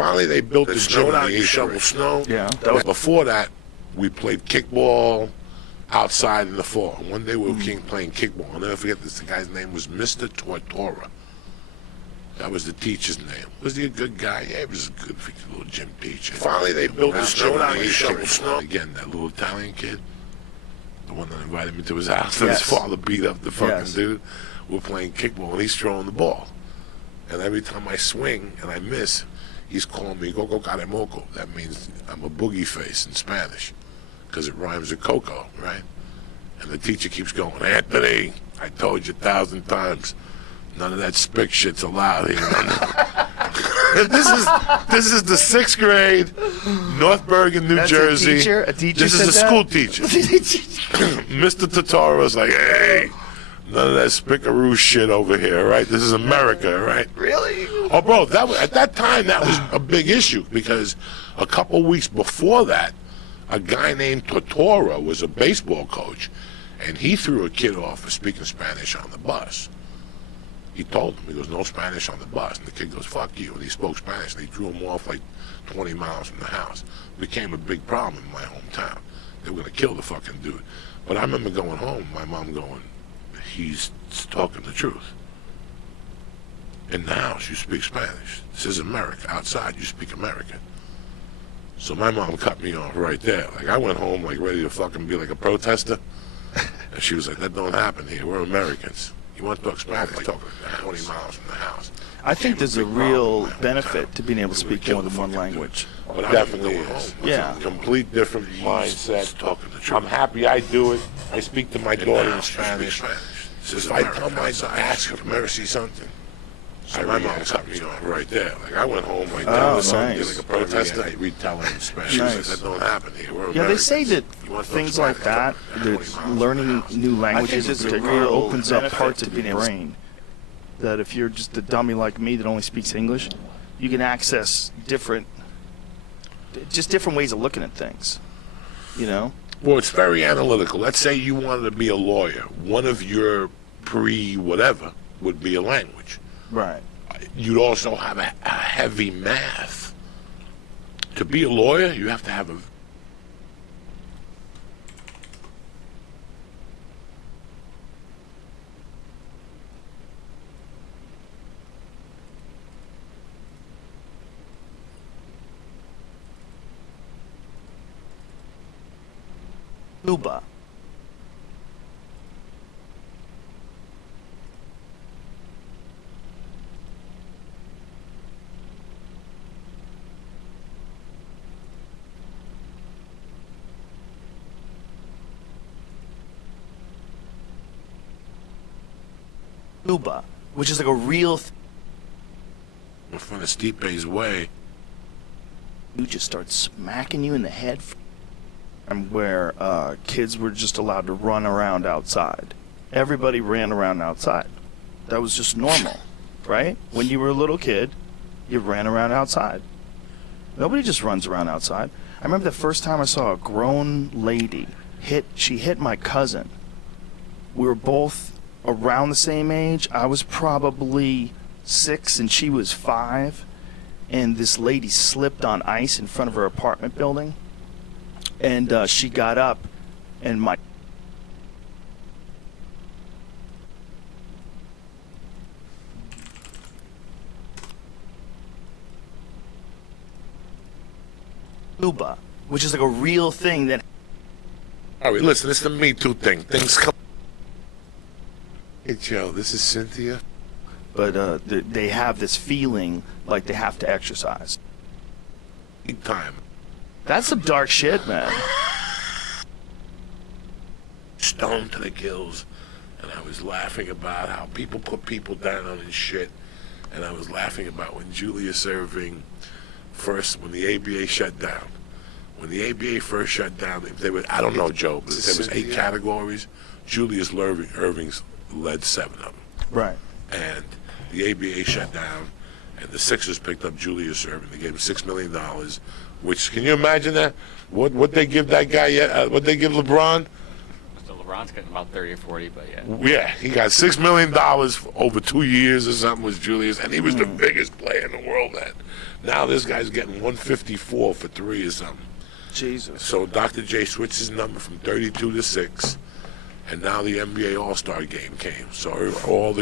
Finally, they built this gym out. You shovel snow. Yeah. Before that, we played kickball outside in the fall. One day we were playing kickball. I'll never forget this. The guy's name was Mr. Tortora. That was the teacher's name. Was he a good guy? Yeah, he was a good little gym teacher. Finally, they built this gym out. You shovel snow. Again, that little Italian kid, the one that invited me to his house, and his father beat up the fucking dude. We're playing kickball, and he's throwing the ball. And every time I swing and I miss, he's calling me Coco Caremoco. That means I'm a boogie face in Spanish, because it rhymes with Coco, right? And the teacher keeps going, Anthony, I told you 1,000 times, none of that spick shit's allowed here. This is the 6th grade, North Bergen, New Jersey. A teacher This is a school teacher. Mr. Totoro's like, hey, none of that spickaroo shit over here, right? This is America, right? Really? Oh, bro, at that time, that was a big issue, because a couple weeks before that, a guy named Tortora was a baseball coach, and he threw a kid off for speaking Spanish on the bus. He told him, he goes, no Spanish on the bus. And the kid goes, fuck you. And he spoke Spanish, and they threw him off like 20 miles from the house. It became a big problem in my hometown. They were going to kill the fucking dude. But I remember going home, my mom going, he's talking the truth. In the house, you speak Spanish. This is America. Outside, you speak American. So my mom cut me off right there. Like, I went home, like, ready to fucking be like a protester. And she was like, that don't happen here. We're Americans. You want to talk Spanish, like, talk 20 miles from the house. I think there's a real benefit to being able to speak more than one language. But definitely is. Yeah. It's a complete different mindset. Talking the truth. I'm happy I do it. I speak to my daughter in Spanish. If I tell my daughter, ask her to mercy something. So my mom cut me off right there. Like, I went home like that was something like a protester. I retell her in Spanish. Nice. That don't happen here. We're Yeah, they say that Americans. things like that learning new languages in particular opens up parts of your brain. That if you're just a dummy like me that only speaks English, you can access different ways of looking at things, you know? Well, it's very analytical. Let's say you wanted to be a lawyer. One of your pre-whatever would be a language. Right. You'd also have a heavy math. To be a lawyer, you have to have a... Cuba. Cuba, which is like a real From the Stipe's way. You just start smacking you in the head. And where kids were just allowed to run around outside. Everybody ran around outside. That was just normal, right? When you were a little kid, you ran around outside. Nobody just runs around outside. I remember the first time I saw a grown lady she hit my cousin. We were both around the same age. I was probably 6 and she was 5. And this lady slipped on ice in front of her apartment building. And she got up, and my Cuba, which is like a real thing that... All right, listen, it's the Me Too thing. Things come... Hey, Joe, this is Cynthia. But they have this feeling like they have to exercise. Time. That's some dark shit, man. Stoned to the gills. And I was laughing about how people put people down on his shit. And I was laughing about when Julius Erving first, when the ABA shut down. When the ABA first shut down, if there were, I don't know, Joe, but if there was 8 categories, Julius Erving's led 7 of them. Right. And the ABA shut down, and the Sixers picked up Julius Erving. They gave him $6 million, which, can you imagine that? What they give that guy yet? What they give LeBron? LeBron's getting about 30 or 40, but yeah. Yeah, he got $6 million over 2 years or something was Julius, and he was the biggest player in the world then. Now this guy's getting 154 for 3 or something. Jesus. So Dr. J switched his number from 32 to 6, and now the NBA All-Star game came. So all the